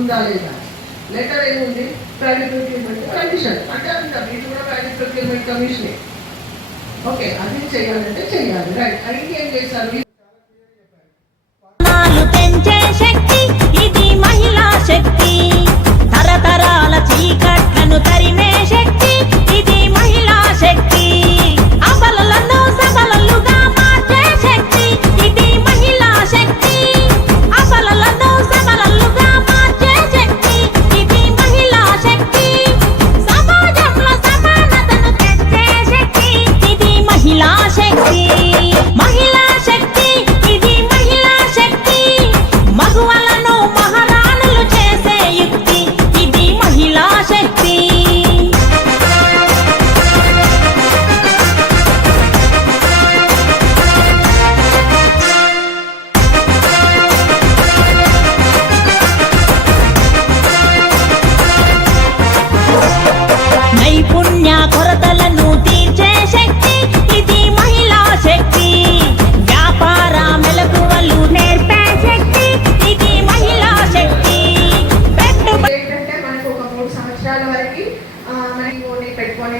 ఉందా లేదా. లెటర్ ఏముంది, ప్రైవేట్ ప్రొక్యూర్మెంట్ కమిషన్ అంటే ఇది కూడా ప్రైవేట్ ప్రొక్యూర్మెంట్ కమిషనే. ఓకే, అది చేయాలంటే చేయాలి, రైట్. అది ఏం చేశారు, పెంచే శక్తి ఇది మహిళా శక్తి, తరతరాల చీకట్లను తరిమే శక్తి ఇది మహిళా శక్తి, అబలలను సబలలుగా మార్చే శక్తి ఇది మహిళా శక్తి, అబలలను సబలలుగా మార్చే శక్తి ఇది మహిళా శక్తి, సమాజంలో సమానతను తెచ్చే శక్తి ఇది మహిళా శక్తి, మహిళా శక్తి ఇది మహిళా శక్తి, మగువలను మహారాణులు చేసే యుక్తి ఇది మహిళా శక్తి. నైపుణ్య కొరతలను తీర్చే శక్తి ఇది మహిళా శక్తి, వ్యాపార మెలకువలు నేర్పే శక్తి ఇది మహిళా శక్తి, ఏంటంటే మనకు ఒక 3 సంవత్సరాల వరకు మనకి పెట్టుకొని